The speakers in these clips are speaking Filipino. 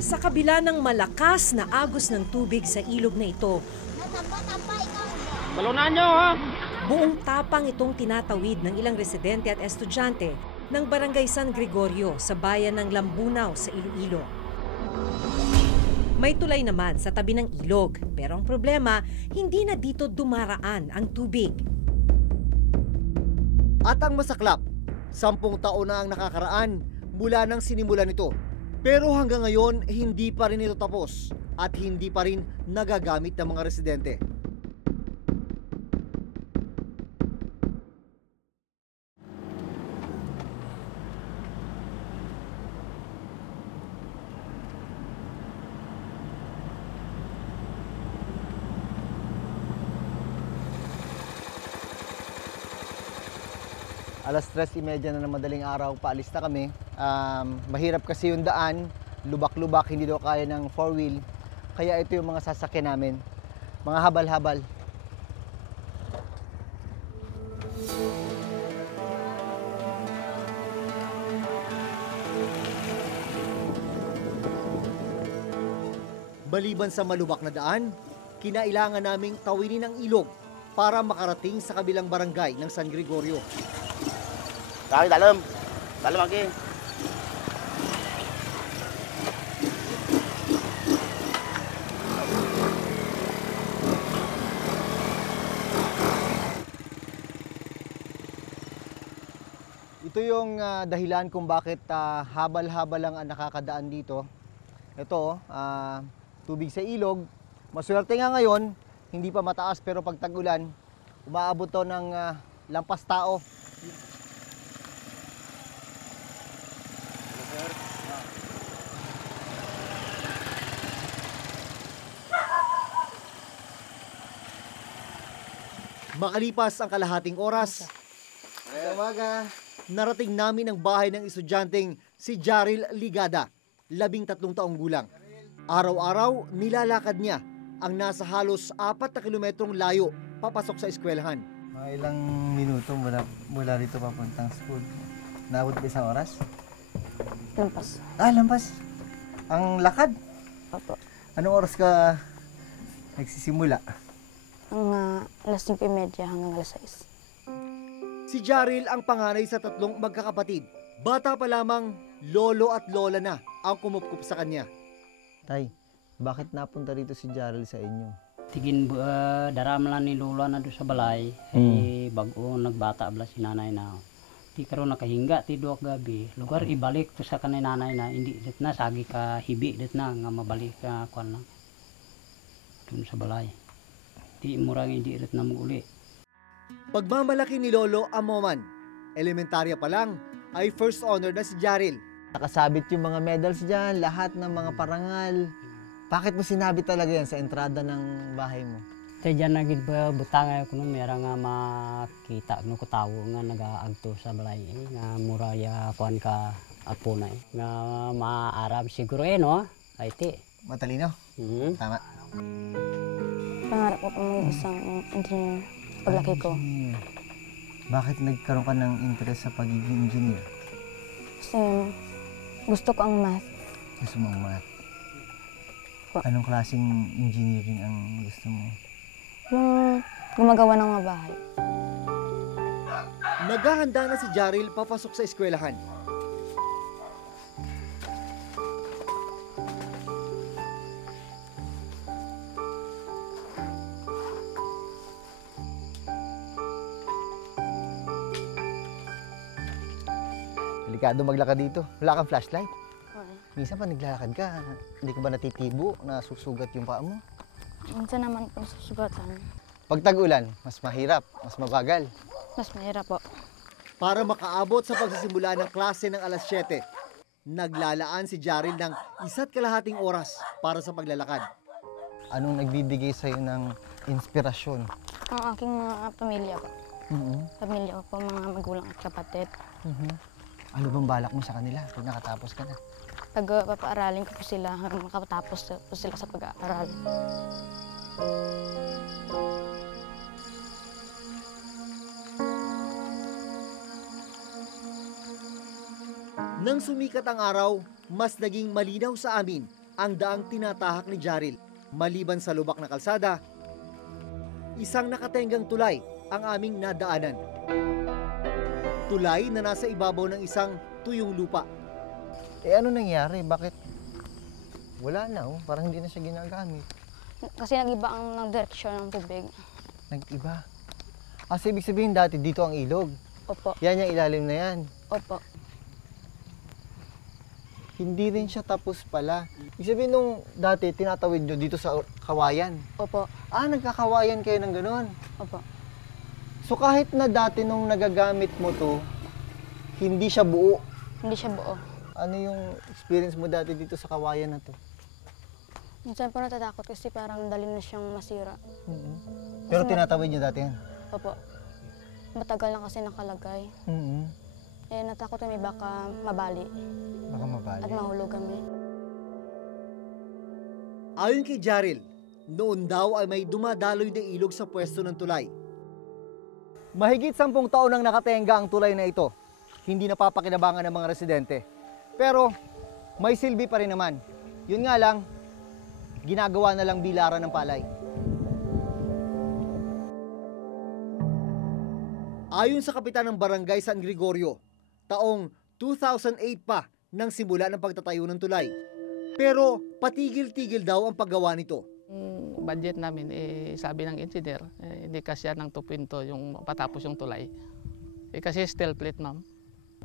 Sa kabila ng malakas na agos ng tubig sa ilog na ito, Balunan nyo, ha? buong tapang itong tinatawid ng ilang residente at estudyante ng Barangay San Gregorio sa bayan ng Lambunaw sa Iloilo. May tulay naman sa tabi ng ilog, pero ang problema, hindi na dito dumaraan ang tubig. At ang masaklap, 10 taon na ang nakakaraan mula nang sinimulan nito. Pero hanggang ngayon, hindi pa rin ito tapos at hindi pa rin nagagamit ng mga residente. Alas 3:30 na ng madaling araw, paalis na kami. Mahirap kasi yung daan, lubak-lubak, hindi daw kaya ng 4-wheel. Kaya ito yung mga sasakyan namin, mga habal-habal. Maliban sa malubak na daan, kinailangan naming tawinin ang ilog para makarating sa kabilang barangay ng San Gregorio. Lagi dalam. Dalam lagi. Ito yung dahilan kung bakit habal-habal lang ang nakakadaan dito. Ito, tubig sa ilog. Maswerte nga ngayon, hindi pa mataas pero pag tag-ulan, umaabot to ng lampas tao. Makalipas ang kalahating oras, narating namin ang bahay ng estudyanteng si Jaril Ligada, 13 taong gulang. Araw-araw, nilalakad niya ang nasa halos 4 na kilometrong layo papasok sa eskwelahan. Mga ilang minuto mula rito papuntang school. Naabot ba isang oras? Lampas. Lampas. Ang lakad? Opo. Anong oras ka nagsisimula? Ang alas 5:30 hanggang alas 6. Si Jaril ang panganay sa 3 magkakapatid. Bata pa lamang, lolo at lola na ang kumupkup sa kanya. Tay, bakit napunta rito si Jaril sa inyo? Tigin daram lang ni lula na doon sa balay. Bago nagbata abla si nanay na. Ti karon nakahinga ti duwag gabi. Lugar ibalik to sa kanay nanay na hindi dit na sagi ka hibi dit na nga mabalik ka kuan na. Doon sa balay. Ti murang hindi rit na maguli. Pagmamalaki ni Lolo Amoman, elementarya pa lang ay first honor na si Jaril. Nakasabit yung mga medals dyan, lahat ng mga parangal. Bakit mo sinabi talaga yan sa entrada ng bahay mo? Tay dyan nagid ba butang ko nung mera nga makita no ko tawo nga nagaagto sa balay nga muraya kuan ka apo na nga maarab siguro no. Ay ti. Matalino? Tama. Pangarap ko po maging isang engineer paglaki ko. Bakit nagkaroon ka ng interest sa pagiging engineer? Kasi gusto ko ang math. Gusto mo ang math? Anong klaseng engineering ang gusto mo? Yung gumagawa ng mga bahay. Naghahanda na si Jaril papasok sa eskwelahan. Delikado maglakad dito. Wala kang flashlight. Minsan pa naglalakad ka, hindi ka ba natitibo, nasusugat yung paa mo? Minsan naman po susugatan. Pag tag-ulan, mas mahirap, mas mabagal. Mas mahirap po. Para makaabot sa pagsisimula ng klase ng alas 7, naglalaan si Jaril ng 1.5 oras para sa paglalakad. Anong nagbibigay sa'yo ng inspirasyon? Ang aking mga pamilya po. Pamilya ko po, mga magulang at kapatid. Ano bang balak mo sa kanila pag nakatapos ka na? Pag-papaaralin ko po sila hanggang makatapos po sila sa pag-aaral. Nang sumikat ang araw, mas naging malinaw sa amin ang daang tinatahak ni Jaril. Maliban sa lubak na kalsada, isang nakatenggang tulay ang aming nadaanan. Tulay na nasa ibabaw ng isang tuyong lupa. Ano nangyari? Bakit? Wala na, oh. Parang hindi na siya ginagamit. Kasi nag-iba ang direksyon ng tubig. Nag-iba. So ibig sabihin dati dito ang ilog. Opo. Yan yung ilalim na yan. Opo. Hindi rin siya tapos pala. Ibig sabihin nung dati tinatawid nyo dito sa kawayan. Opo. Nagkakawayan kayo ng ganon. Opo. So kahit na dati nung nagagamit mo to, hindi siya buo. Hindi siya buo. Ano yung experience mo dati dito sa kawayan na to? Minsan po natatakot kasi parang dali na siyang masira. Pero tinatawid nyo dati yan? Opo. Matagal na kasi nakalagay. Eh, natakot kami baka mabali Baka mabali. at mahulog kami. Ayon kay Jaril, noon daw ay may dumadaloy na ilog sa pwesto ng tulay. Mahigit 10 taon nang nakatenga ang tulay na ito. Hindi napapakinabangan ng mga residente. Pero may silbi pa rin naman. Yun nga lang, ginagawa na lang bilaran ng palay. Ayon sa kapitan ng Barangay San Gregorio, taong 2008 pa nang simula ng pagtatayo ng tulay. Pero patigil-tigil daw ang paggawa nito. Yung budget namin, sabi ng engineer, hindi kasya ng 2.2 yung patapos yung tulay. Kasi steel plate, ma'am.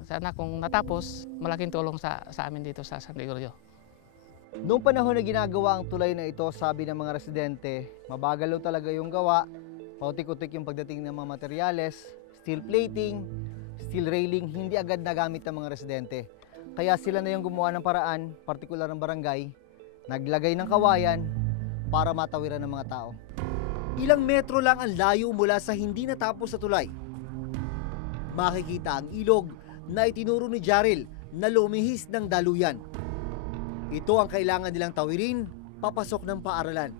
Sana kung natapos, malaking tulong sa amin dito sa San Gregorio. Noong panahon na ginagawa ang tulay na ito, sabi ng mga residente, mabagal daw talaga yung gawa, pautik-utik yung pagdating ng mga materyales, steel plating, steel railing, hindi agad nagamit ng mga residente. Kaya sila na yung gumawa ng paraan, partikular ng barangay, naglagay ng kawayan para matawiran ng mga tao. Ilang metro lang ang layo mula sa hindi natapos na tulay. Makikita ang ilog na itinuro ni Jaril na lumihis ng daluyan. Ito ang kailangan nilang tawirin papasok ng paaralan.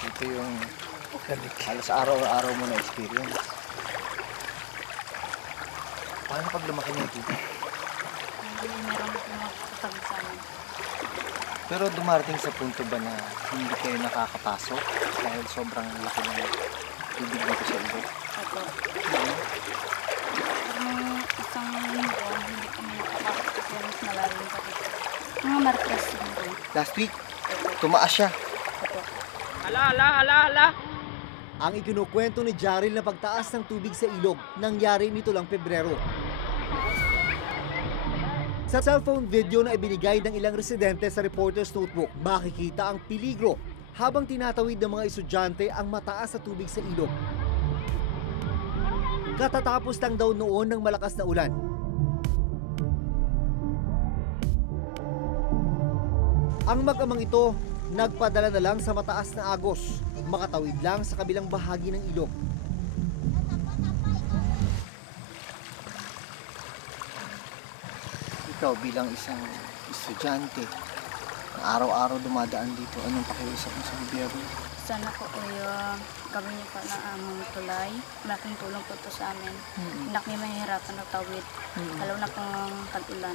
Ito yung halos araw-araw mo na experience. Paano pag lumaki na dito? Meron nakakatabi sa amin. Pero dumarating sa punto ba na hindi kayo nakakapasok dahil sobrang laki ng tubig dito sa ilog? Opo. Isang linggo, hindi kami nakapasok kasi mas malalim pa dito. Mga Martes linggo. Last week, tumaas siya. Opo. Ang ikinukwento ni Jaril na pagtaas ng tubig sa ilog nangyari nito lang Pebrero. Sa cellphone video na ibinigay ng ilang residente sa Reporter's Notebook, makikita ang peligro habang tinatawid ng mga estudyante ang mataas na tubig sa ilog. Katatapos lang daw noon ng malakas na ulan. Ang mag-amang ito nagpadala na lang sa mataas na agos, makatawid lang sa kabilang bahagi ng ilog. Ikaw bilang isang estudyante na araw-araw dumadaan dito, anong pakiusap mo sa gobyerno? Sana po gawin niyo pa na ang tulay. Malaking tulong po ito sa amin. Hindi kami mahihirapan na tawid. Lalo na pang tag-ulan.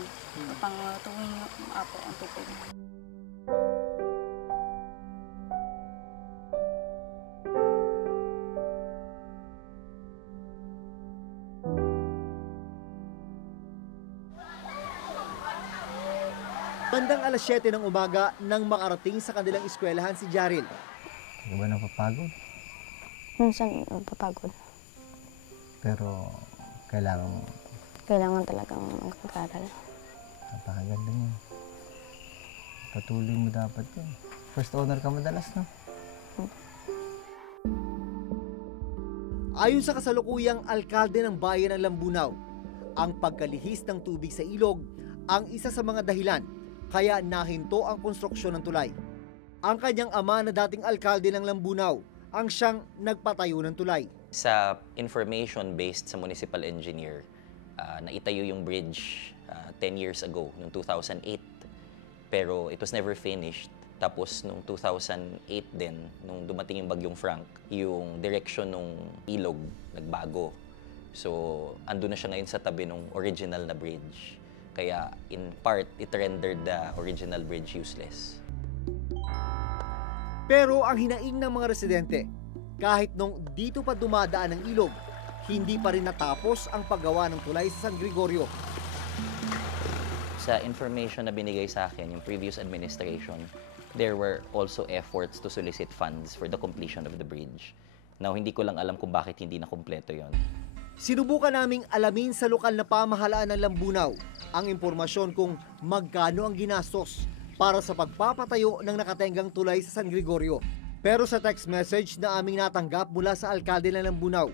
Pang tuwing po ang tubig. Bandang alas 7 ng umaga nang makarating sa kanilang eskwelahan si Jaril. Hindi ba napapagod? Minsan napapagod. Pero kailangan talagang mag-aral. napakaganda niya. Patuloy mo dapat yun. First owner ka madalas, no? Ayon sa kasalukuyang alkalde ng bayan ng Lambunaw, ang pagkalihis ng tubig sa ilog ang isa sa mga dahilan kaya nahinto ang konstruksyon ng tulay. Ang kanyang ama na dating alkalde ng Lambunaw ang siyang nagpatayo ng tulay. Sa information based sa municipal engineer, naitayo yung bridge 10 years ago, noong 2008. Pero it was never finished. Tapos noong 2008 din, nung dumating yung Bagyong Frank, yung direction ng ilog nagbago. So, ando na siya ngayon sa tabi ng original na bridge. Kaya in part, it rendered the original bridge useless. Pero ang hinaing ng mga residente, kahit nung dito pa dumadaan ang ilog, hindi pa rin natapos ang paggawa ng tulay sa San Gregorio. Sa information na binigay sa akin, yung previous administration, there were also efforts to solicit funds for the completion of the bridge. Now, hindi ko lang alam kung bakit hindi na kumpleto yon. Sinubukan naming alamin sa lokal na pamahalaan ng Lambunaw ang impormasyon kung magkano ang ginastos para sa pagpapatayo ng nakatenggang tulay sa San Gregorio. Pero sa text message na aming natanggap mula sa alkalde ng Lambunaw,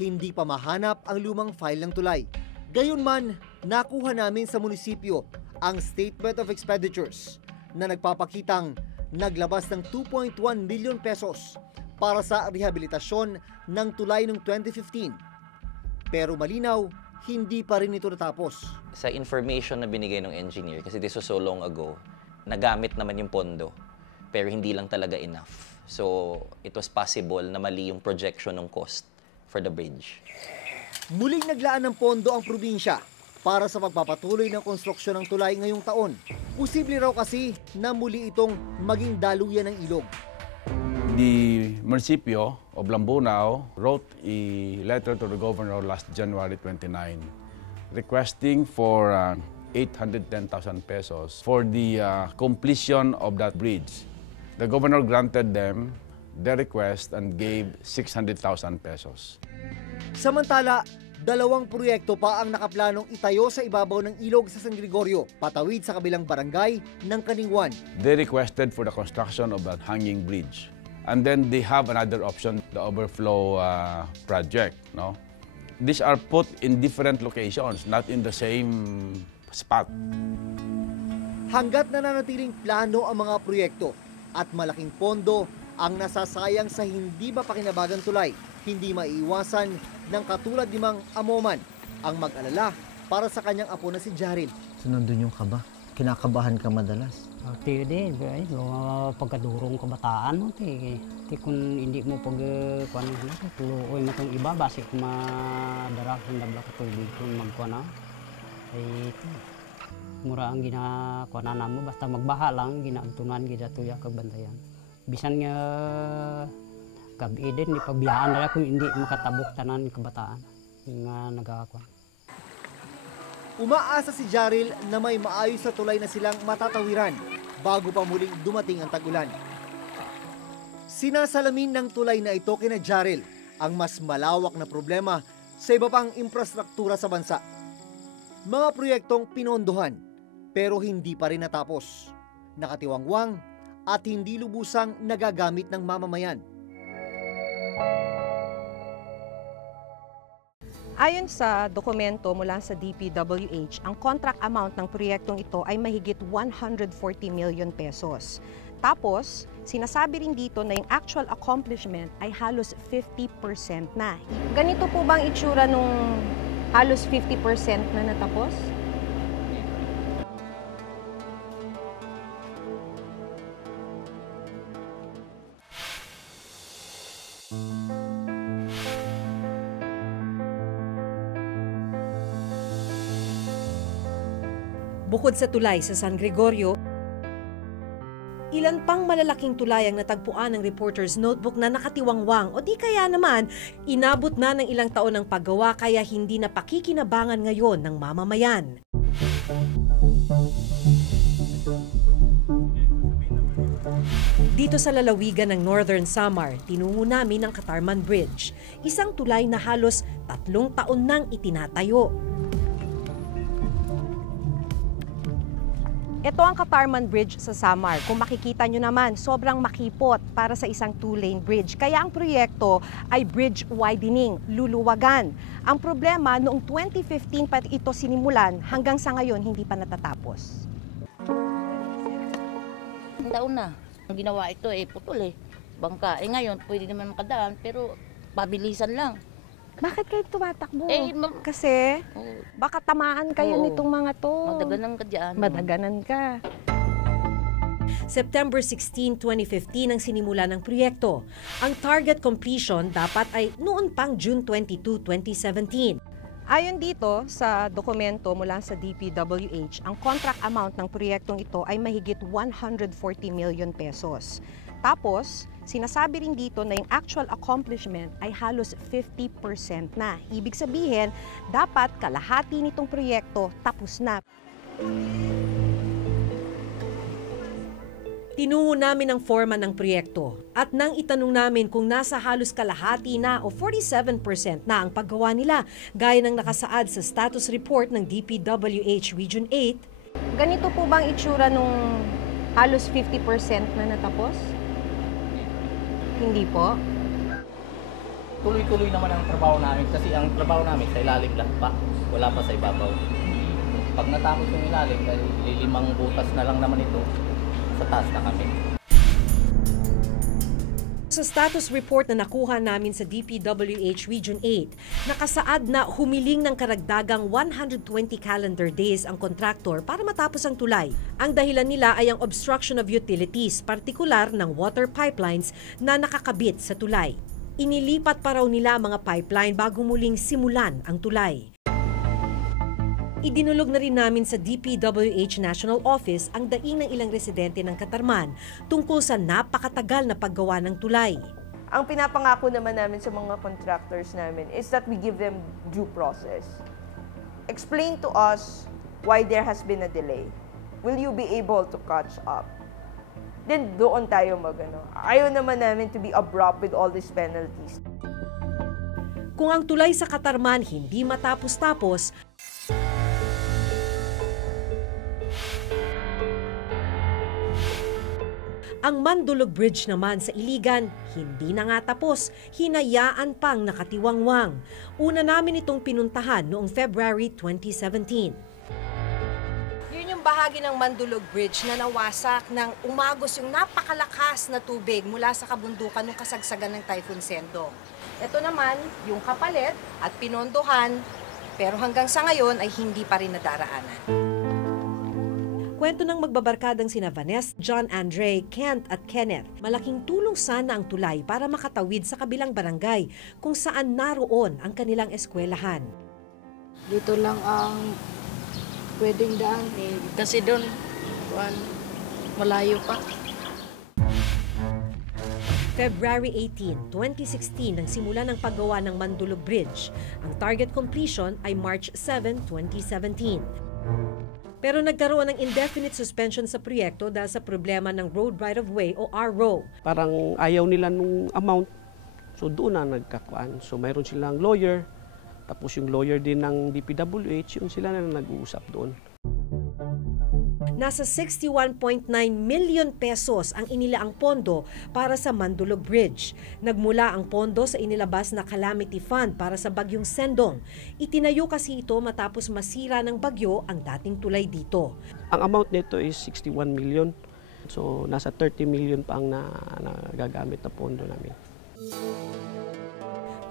hindi pa mahanap ang lumang file ng tulay. Gayunman, nakuha namin sa munisipyo ang Statement of Expenditures na nagpapakitang naglabas ng 2.1 million pesos para sa rehabilitasyon ng tulay noong 2015. Pero malinaw, hindi pa rin ito natapos. Sa information na binigay ng engineer, kasi this was so long ago, nagamit naman yung pondo, pero hindi lang talaga enough. So, it was possible na mali yung projection ng cost for the bridge. Muling naglaan ng pondo ang probinsya para sa pagpapatuloy ng konstruksyon ng tulay ngayong taon. Posible raw kasi na muli itong maging daluyan ng ilog. The municipio of Lambunaw wrote a letter to the governor last January 29 requesting for 810,000 pesos for the completion of that bridge. The governor granted them their request and gave 600,000 pesos. Samantala, 2 proyekto pa ang nakaplanong itayo sa ibabaw ng ilog sa San Gregorio, patawid sa kabilang barangay ng Kaningwan. They requested for the construction of that hanging bridge. And then they have another option, the overflow project. No? These are put in different locations, not in the same spot. Hanggat nananatiling plano ang mga proyekto at malaking pondo ang nasasayang sa hindi mapakinabagang tulay, hindi maiiwasan ng katulad ni Mang Amoman ang mag-alala para sa kanyang apo na si Jaril. So nandun yung kaba? Kinakabahan ka madalas? Ti din, pagkadurong kabataan mo, ti kung hindi mo kuan na, tuluoy mo itong iba, basi kung madarak yung dabla ka tubig kung magkuan na. Mura ang ginakuan na mo, basta magbaha lang, ginaagtunan, gidatuya kagbantayan. Bisan nga gabi din, ipabiyaan na kung hindi makatabok tanan yung kabataan nga nagakakuan. Umaasa si Jaril na may maayos na tulay na silang matatawiran bago pa muling dumating ang tag-ulan. Sinasalamin ng tulay na ito kina Jaril ang mas malawak na problema sa iba pang infrastruktura sa bansa. Mga proyektong pinondohan pero hindi pa rin natapos, nakatiwangwang at hindi lubusang nagagamit ng mamamayan. Ayon sa dokumento mula sa DPWH, ang contract amount ng proyektong ito ay mahigit 140 million pesos. Tapos, sinasabi rin dito na yung actual accomplishment ay halos 50% na. Ganito po bang itsura nung halos 50% na natapos? Bukod sa tulay sa San Gregorio, ilan pang malalaking tulay ang natagpuan ng Reporter's Notebook na nakatiwangwang o di kaya naman inabot na ng ilang taon ng paggawa kaya hindi na pakikinabangan ngayon ng mamamayan. Dito sa lalawigan ng Northern Samar, tinungo namin ang Katarman Bridge, isang tulay na halos 3 taon nang itinatayo. Ito ang Katarman Bridge sa Samar. Kung makikita nyo naman, sobrang makipot para sa isang 2-lane bridge. Kaya ang proyekto ay bridge widening, luluwagan. Ang problema, noong 2015 pa ito sinimulan, hanggang sa ngayon hindi pa natatapos. Taon na. Ang ginawa ito putol bangka. Ngayon pwede naman makadaan pero pabilisan lang. Bakit kayo tumatakbo? Eh, Kasi baka tamaan kayo Oo. nitong mga to. Madaganan ka dyan. Madaganan ka. September 16, 2015 ang sinimula ng proyekto. Ang target completion dapat ay noon pang June 22, 2017. Ayon dito sa dokumento mula sa DPWH, ang contract amount ng proyektong ito ay mahigit 140 million pesos. Tapos, sinasabi rin dito na yung actual accomplishment ay halos 50% na. Ibig sabihin, dapat kalahati nitong proyekto tapos na. Tinungo namin ang forma ng proyekto at nang itanong namin kung nasa halos kalahati na o 47% na ang paggawa nila, gaya ng nakasaad sa status report ng DPWH Region 8. Ganito po bang itsura nung halos 50% na natapos? Hindi po. Tuloy-tuloy naman ang trabaho namin kasi ang trabaho namin sa ilalim lang pa, wala pa sa ibabaw. Pag natapos yung ilalim, dahil lilimang butas na lang naman ito, sa taas na kami. Sa status report na nakuha namin sa DPWH Region 8, nakasaad na humiling ng karagdagang 120 calendar days ang kontraktor para matapos ang tulay. Ang dahilan nila ay ang obstruction of utilities, partikular ng water pipelines na nakakabit sa tulay. Inilipat pa raw nila mga pipeline bago muling simulan ang tulay. Idinulog na rin namin sa DPWH National Office ang daing ng ilang residente ng Katarman tungkol sa napakatagal na paggawa ng tulay. Ang pinapangako naman namin sa mga contractors namin is that we give them due process. Explain to us why there has been a delay. Will you be able to catch up? Then doon tayo magano. Ayaw naman namin to be abrupt with all these penalties. Kung ang tulay sa Katarman hindi matapos-tapos, ang Mandulog Bridge naman sa Iligan, hindi na nga tapos, hinayaan pang nakatiwangwang. Una namin itong pinuntahan noong February 2017. Yun yung bahagi ng Mandulog Bridge na nawasak ng umagos yung napakalakas na tubig mula sa kabundukan ng kasagsagan ng Typhoon Sendo. Ito naman, yung kapalit at pinondohan, pero hanggang sa ngayon ay hindi pa rin nadaraanan. Kwento ng magbabarkadang sina Vanessa, John Andre, Kent at Kenneth, malaking tulong sana ang tulay para makatawid sa kabilang barangay kung saan naroon ang kanilang eskwelahan. Dito lang ang pwedeng daan kasi doon malayo pa. February 18, 2016 nang simula ng paggawa ng Mandulog Bridge. Ang target completion ay March 7, 2017. Pero nagkaroon ng indefinite suspension sa proyekto dahil sa problema ng Road Right-of-Way o RRO. Parang ayaw nila nung amount, so doon na nagkakuan. So mayroon silang lawyer, tapos yung lawyer din ng DPWH, yung sila na nag-uusap doon. Nasa 61.9 million pesos ang inilaang pondo para sa Mandulog Bridge. Nagmula ang pondo sa inilabas na calamity fund para sa bagyong Sendong. Itinayo kasi ito matapos masira ng bagyo ang dating tulay dito. Ang amount nito is 61 million. So nasa 30 million pa ang nagagamit na pondo namin.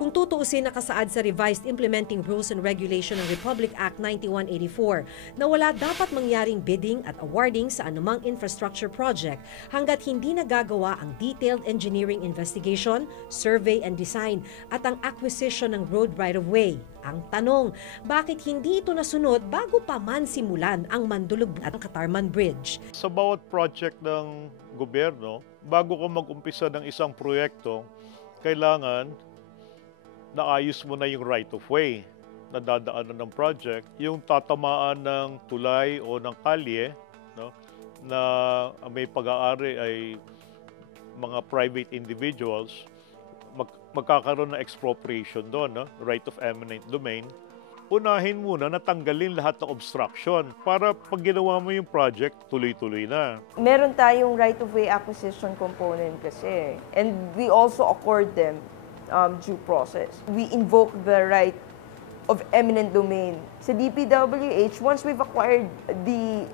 Kung tutuusin, nakasaad sa Revised Implementing Rules and Regulation ng Republic Act 9184 na wala dapat mangyaring bidding at awarding sa anumang infrastructure project hanggat hindi nagagawa ang detailed engineering investigation, survey and design at ang acquisition ng road right-of-way. Ang tanong, bakit hindi ito nasunod bago pa man simulan ang Mandulog at Katarman Bridge? Sa bawat project ng gobyerno, bago ka mag-umpisa ng isang proyekto, kailangan naayos mo na yung right-of-way na dadaanan ng project, yung tatamaan ng tulay o ng kalye, no, na may pag-aari ay mga private individuals, magkakaroon ng expropriation doon, no, right of eminent domain. Unahin muna na tanggalin lahat ng obstruction para pag ginawa mo yung project, tuloy-tuloy na. Meron tayong right-of-way acquisition component kasi, and we also accord them due process. We invoke the right of eminent domain. Sa DPWH, once we've acquired the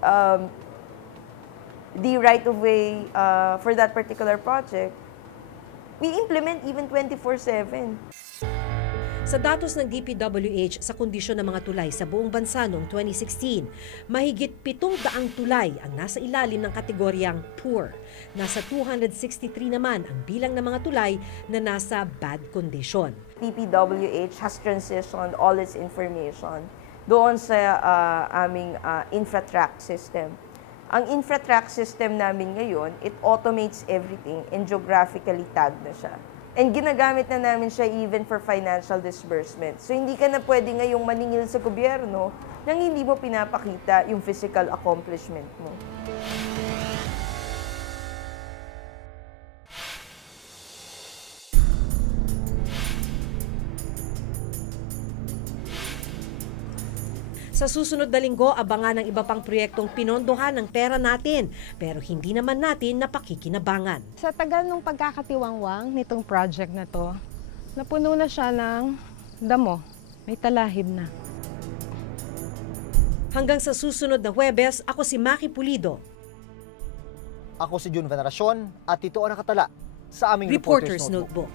right of way for that particular project, We implement even 24/7. Sa datos ng DPWH sa kondisyon ng mga tulay sa buong bansa noong 2016, mahigit 700 tulay ang nasa ilalim ng kategoryang poor. Nasa 263 naman ang bilang ng mga tulay na nasa bad condition. DPWH has transitioned all its information doon sa aming InfraTrack system. Ang InfraTrack system namin ngayon, it automates everything and geographically tagged na siya. And ginagamit na namin siya even for financial disbursement. So hindi ka na pwede ngayong maningil sa gobyerno nang hindi mo pinapakita yung physical accomplishment mo. Sa susunod na linggo, abangan ang iba pang proyektong pinondohan ng pera natin, pero hindi naman natin napakikinabangan. Sa tagal ng pagkakatiwangwang nitong project na to, napuno na siya ng damo. May talahib na. Hanggang sa susunod na Huwebes, ako si Maki Pulido. Ako si Jun Veneracion at ito ang nakatala sa aming Reporter's Notebook.